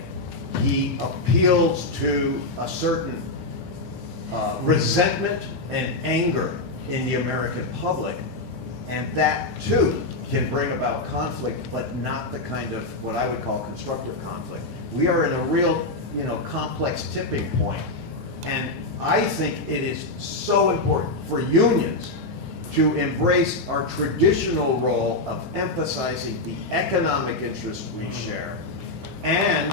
He appeals to a certain resentment and anger in the American public, and that too can bring about conflict, but not the kind of what I would call constructive conflict. We are in a real, you know, complex tipping point, and I think it is so important for unions to embrace our traditional role of emphasizing the economic interests we share, and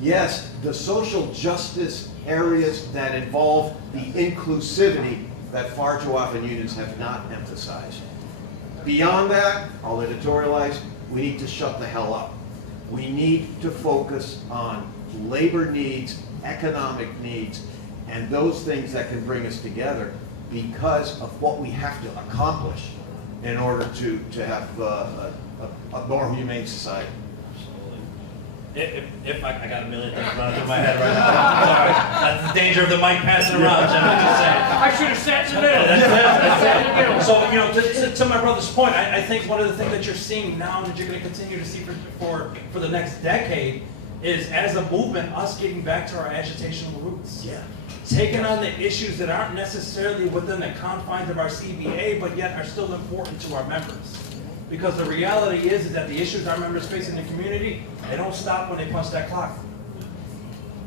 yes, the social justice areas that involve the inclusivity that far too often unions have not emphasized. Beyond that, I'll editorialize, we need to shut the hell up. We need to focus on labor needs, economic needs, and those things that can bring us together because of what we have to accomplish in order to have a more humane society. If I got a million things running through my head right now. Sorry, that's the danger of the mic passing around, Jim, I'm just saying. I should have sat in the middle. That's it. So, you know, to my brother's point, I think one of the things that you're seeing now and that you're going to continue to see for the next decade is, as a movement, us getting back to our agitational roots. Yeah. Taking on the issues that aren't necessarily within the confines of our CBA, but yet are still important to our members. Because the reality is that the issues our members face in the community, they don't stop when they punch that clock.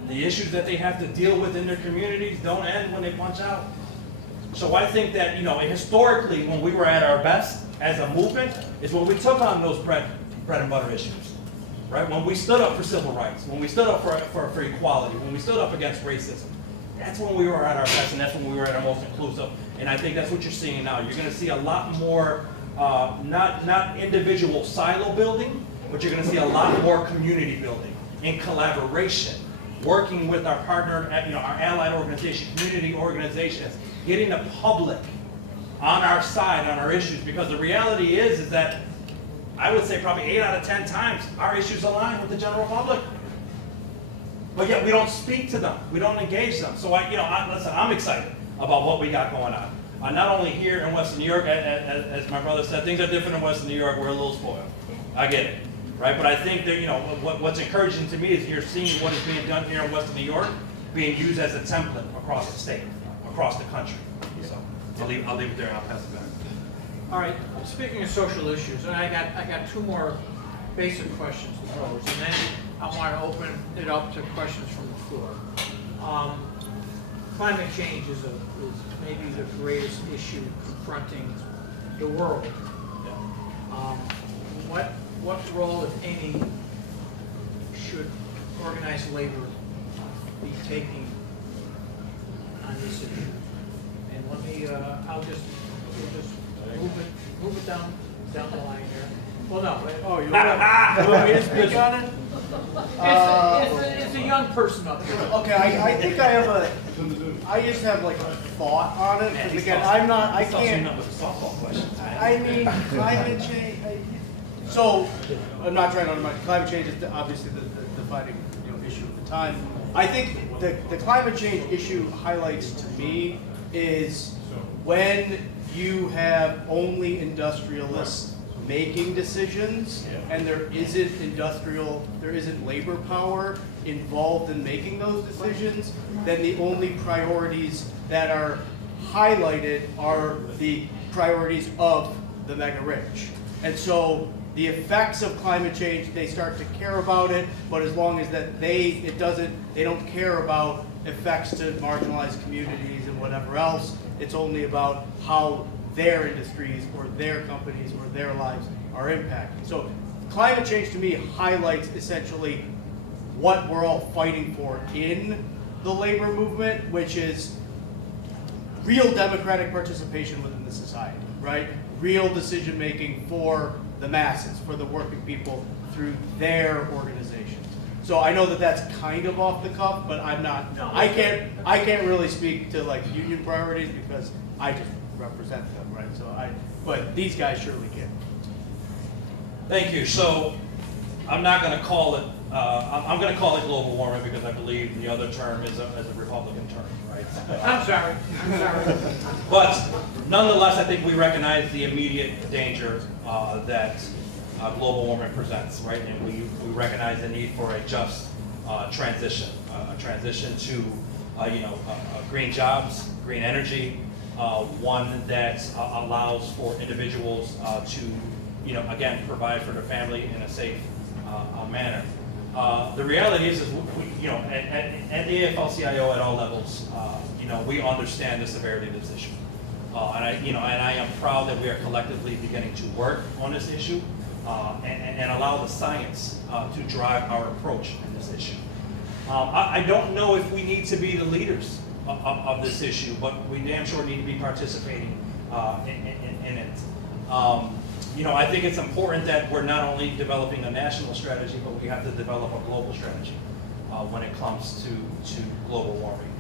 The issues that they have to deal with in their communities don't end when they punch out. So I think that, you know, historically, when we were at our best as a movement, is when we took on those bread and butter issues, right? When we stood up for civil rights, when we stood up for equality, when we stood up against racism. That's when we were at our best, and that's when we were at our most inclusive. And I think that's what you're seeing now. You're going to see a lot more, not individual silo building, but you're going to see a lot more community building in collaboration, working with our partner, our allied organization, community organizations, getting the public on our side on our issues. Because the reality is that I would say probably 8 out of 10 times our issues align with the general public. But yet we don't speak to them. We don't engage them. So listen, I'm excited about what we got going on. Not only here in Western New York, as my brother said, things are different in Western New York. We're a little spoiled. I get it, right? But I think that what's encouraging to me is you're seeing what is being done here in Western New York being used as a template across the state, across the country. So I'll leave it there and I'll pass it back. All right, speaking of social issues, and I got 2 more basic questions to pose, and then I want to open it up to questions from the floor. Climate change is maybe the greatest issue confronting the world. What role, if any, should organized labor be taking on this issue? And let me, we'll just move it down the line here. Well, no. Oh, you want me to speak on it? It's a young person up here. Okay, I think I have I just have like a thought on it, because again, I can't, with a softball question. I mean, climate change, so, I'm not trying to undermine, climate change is obviously the defining, issue of the time. I think the climate change issue highlights to me is when you have only industrialists making decisions and there isn't labor power involved in making those decisions, then the only priorities that are highlighted are the priorities of the mega rich. And so the effects of climate change, they start to care about it, but as long as that they don't care about effects to marginalized communities and whatever else, it's only about how their industries or their companies or their lives are impacted. So climate change to me highlights essentially what we're all fighting for in the labor movement, which is real democratic participation within the society, right? Real decision making for the masses, for the working people through their organizations. So I know that that's kind of off the cuff, but I'm not, I can't really speak to like union priorities because I just represent them, right? But these guys surely can. Thank you. So I'm not going to call it, I'm going to call it global warming because I believe the other term is a Republican term, right? I'm sorry. But nonetheless, I think we recognize the immediate danger that global warming presents, right? And we recognize the need for a just transition, a transition to green jobs, green energy, one that allows for individuals to, again, provide for their family in a safe manner. The reality is we, at the AFL-CIO at all levels, we understand the severity of this issue. And I am proud that we are collectively beginning to work on this issue and allow the science to drive our approach in this issue. I don't know if we need to be the leaders of this issue, but we damn sure need to be participating in it. I think it's important that we're not only developing a national strategy, but we have to develop a global strategy when it comes to global warming.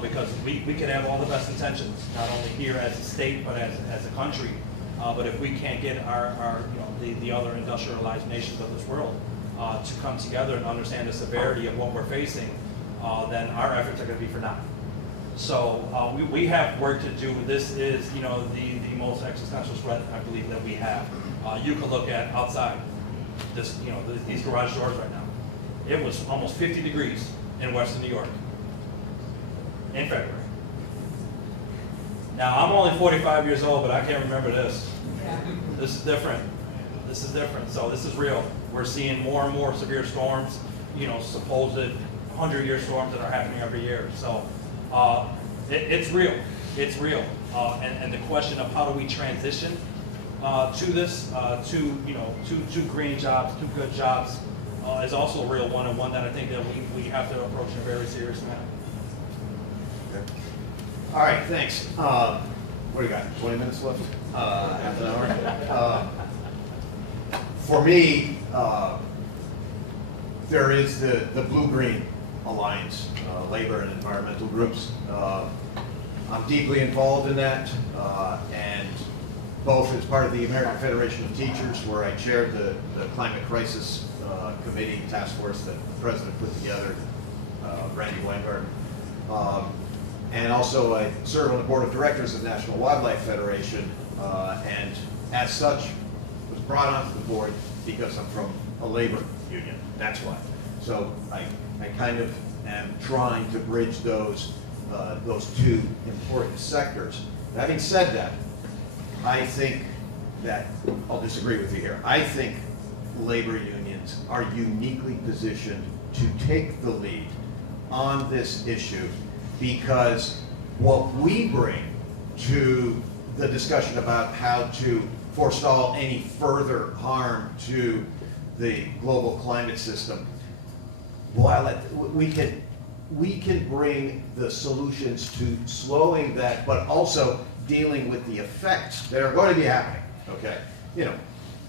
Because we can have all the best intentions, not only here as a state, but as a country. But if we can't get the other industrialized nations of this world to come together and understand the severity of what we're facing, then our efforts are going to be for nothing. So we have work to do. This is, the most existential threat I believe that we have. You can look at outside this, these garage doors right now. It was almost 50 degrees in Western New York in February. Now I'm only 45 years old, but I can't remember this. This is different. This is different. So this is real. We're seeing more and more severe storms. Supposed 100-year storms that are happening every year. So it's real. It's real. And the question of how do we transition to this, to green jobs, to good jobs, is also a real one, and one that I think that we have to approach in a very serious manner. All right, thanks. What do you got, 20 minutes left? Half an hour? For me, there is the Blue-Green Alliance, labor and environmental groups. I'm deeply involved in that, and both as part of the American Federation of Teachers, where I chaired the climate crisis committee task force that the president put together, Randy Weingart. And also I serve on the board of directors of National Wildlife Federation, and as such was brought onto the board because I'm from a labor union. That's why. So I kind of am trying to bridge those two important sectors. Having said that, I think that, I'll disagree with you here, I think labor unions are uniquely positioned to take the lead on this issue, because what we bring to the discussion about how to forestall any further harm to the global climate system, while we can bring the solutions to slowing that, but also dealing with the effects that are going to be happening, okay?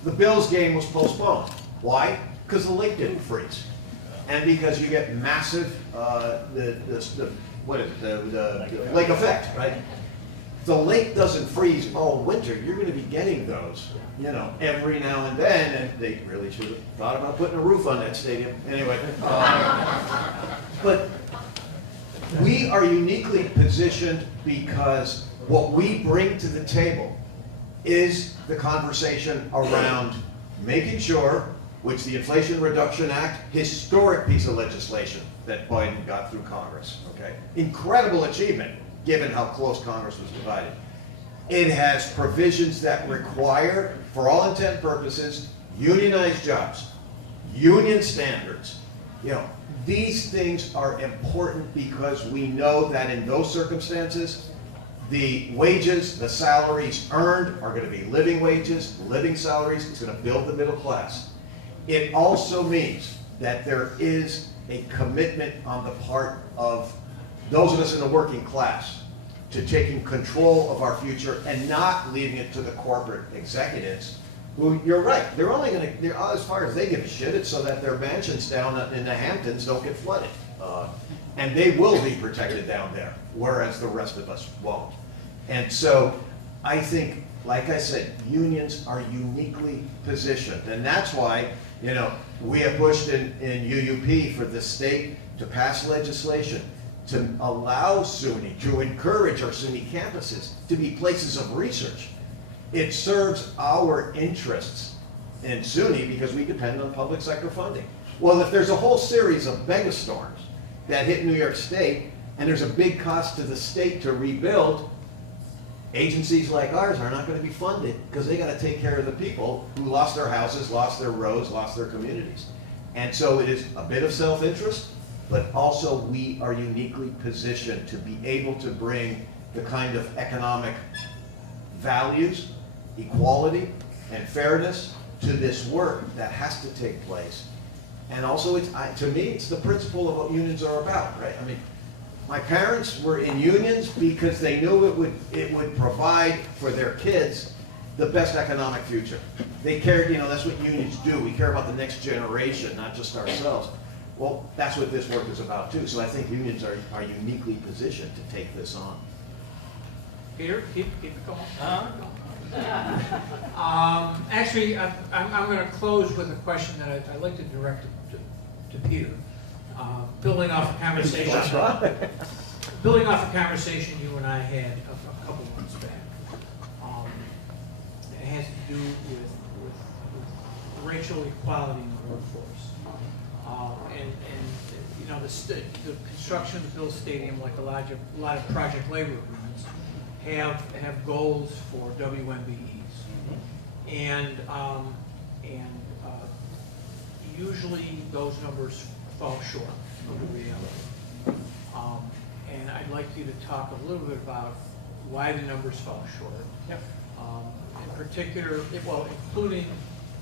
The Bills game was postponed. Why? Because the lake didn't freeze. And because you get massive, the what is it, the lake effect, right? The lake doesn't freeze all winter. You're gonna be getting those, you know, every now and then, and they really should have thought about putting a roof on that stadium. Anyway, but we are uniquely positioned because what we bring to the table is the conversation around making sure, which the Inflation Reduction Act, historic piece of legislation that Biden got through Congress, okay? Incredible achievement, given how close Congress was divided. It has provisions that require, for all intent and purposes, unionized jobs, union standards. You know, these things are important because we know that in those circumstances, the wages, the salaries earned are going to be living wages, living salaries. It's going to build the middle class. It also means that there is a commitment on the part of those of us in the working class to taking control of our future and not leaving it to the corporate executives who, you're right, they're only going to, as far as they give a shit, it's so that their mansions down in the Hamptons don't get flooded. And they will be protected down there, whereas the rest of us won't. And so I think, like I said, unions are uniquely positioned. And that's why, you know, we have pushed in UUP for the state to pass legislation to allow SUNY, to encourage our SUNY campuses to be places of research. It serves our interests in SUNY because we depend on public sector funding. Well, if there's a whole series of megastorms that hit New York State, and there's a big cost to the state to rebuild, agencies like ours are not going to be funded because they got to take care of the people who lost their houses, lost their roads, lost their communities. And so it is a bit of self-interest, but also we are uniquely positioned to be able to bring the kind of economic values, equality, and fairness to this work that has to take place. And also, to me, it's the principle of what unions are about, right? I mean, my parents were in unions because they knew it would provide for their kids the best economic future. They cared, you know, that's what unions do. We care about the next generation, not just ourselves. Well, that's what this work is about too. So I think unions are uniquely positioned to take this on. Peter, keep it going. Actually, I'm going to close with a question that I'd like to direct to Peter. Building off a conversation. Building off a conversation you and I had a couple months back. It has to do with racial equality in the workforce. And you know, the construction of the Bill Stadium, like a lot of project labor agreements, have goals for WMBEs, and usually those numbers fall short of the reality. And I'd like you to talk a little bit about why the numbers fall short. Yep. In particular, well, including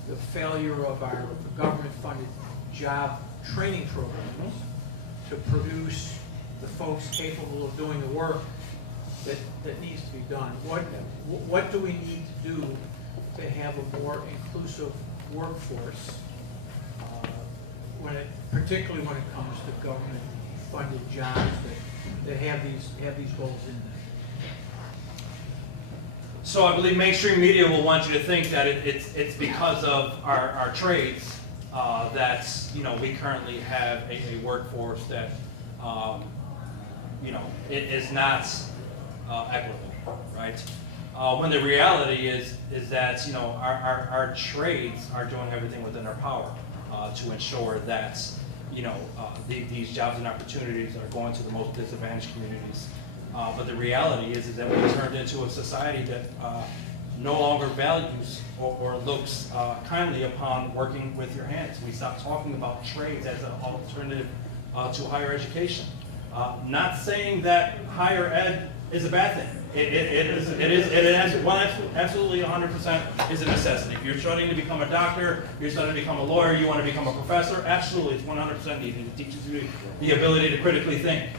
the failure of our government-funded job training programs to produce the folks capable of doing the work that needs to be done. What do we need to do to have a more inclusive workforce, particularly when it comes to government-funded jobs that have these goals in them? So I believe mainstream media will want you to think that it's because of our trades that, you know, we currently have a workforce that you know, it is not equitable, right? When the reality is that, you know, our trades are doing everything within our power to ensure that, you know, these jobs and opportunities are going to the most disadvantaged communities. But the reality is that we've turned into a society that no longer values or looks kindly upon working with your hands. We stopped talking about trades as an alternative to higher education. Not saying that higher ed is a bad thing. It is absolutely 100% is a necessity. If you're studying to become a doctor, you're studying to become a lawyer, you want to become a professor, absolutely, it's 100% needed. It teaches you the ability to critically think.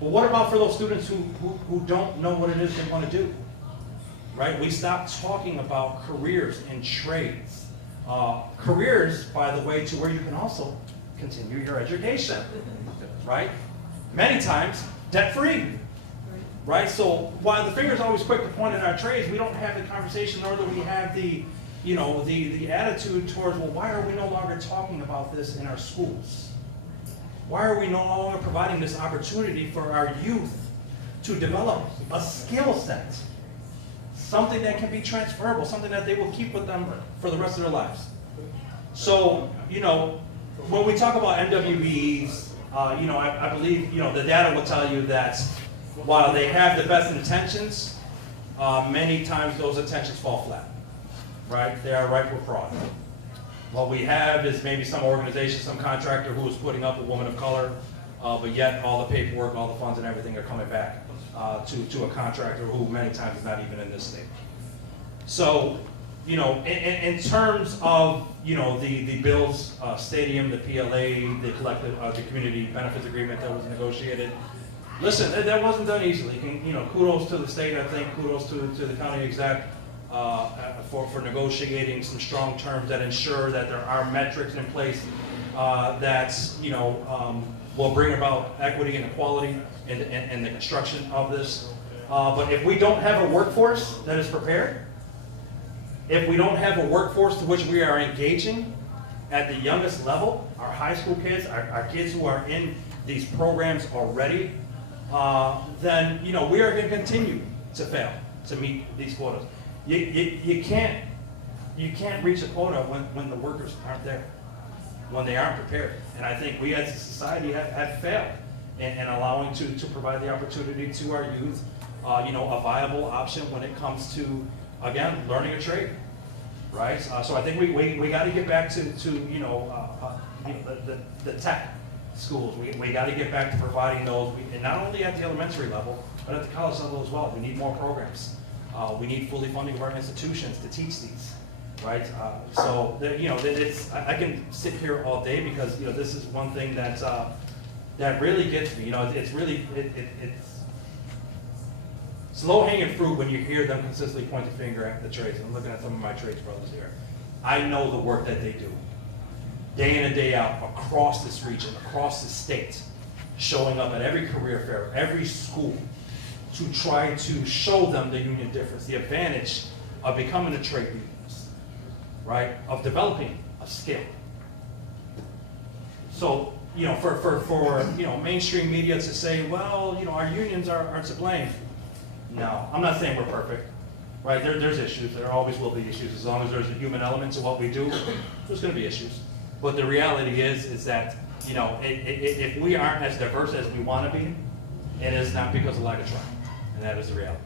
But what about for those students who don't know what it is they want to do? Right? We stopped talking about careers in trades. Careers, by the way, to where you can also continue your education. Right? Many times, debt-free, right? So while the finger's always quick to point at our trades, we don't have the conversation, nor do we have the, you know, the attitude towards, well, why are we no longer talking about this in our schools? Why are we no longer providing this opportunity for our youth to develop a skill set? Something that can be transferable, something that they will keep with them for the rest of their lives. So, you know, when we talk about MWBEs, you know, I believe, you know, the data will tell you that while they have the best intentions, many times those intentions fall flat, right? They are ripe with fraud. What we have is maybe some organization, some contractor who is putting up a woman of color, but yet all the paperwork, all the funds and everything are coming back to a contractor who many times is not even in this state. So, you know, in terms of, you know, the Bills Stadium, the PLA, the collective, the community benefits agreement that was negotiated, listen, that wasn't done easily. You know, kudos to the state, I think, kudos to the county exec for negotiating some strong terms that ensure that there are metrics in place that, you know, will bring about equity and equality in the construction of this. But if we don't have a workforce that is prepared, if we don't have a workforce to which we are engaging at the youngest level, our high school kids, our kids who are in these programs already, then, you know, we are going to continue to fail to meet these quotas. You can't reach a quota when the workers aren't there, when they aren't prepared. And I think we as a society have failed in allowing to provide the opportunity to our youth, you know, a viable option when it comes to, again, learning a trade, right? So I think we got to get back to you know, the tech schools. We got to get back to providing those, and not only at the elementary level, but at the college level as well. We need more programs. We need fully funding of our institutions to teach these, right? So you know, I can sit here all day because, you know, this is one thing that that really gets me. You know, it's really it's low-hanging fruit when you hear them consistently point the finger at the trades. I'm looking at some of my trades brothers here. I know the work that they do, day in and day out, across this region, across the state, showing up at every career fair, every school, to try to show them the union difference, the advantage of becoming a trade unionist, right? Of developing a skill. So, you know, for you know, mainstream media to say, well, you know, our unions are to blame. No, I'm not saying we're perfect, right? There's issues. There always will be issues. As long as there's a human element to what we do, there's going to be issues. But the reality is that, you know, if we aren't as diverse as we want to be, it is not because of lack of trying, and that is the reality.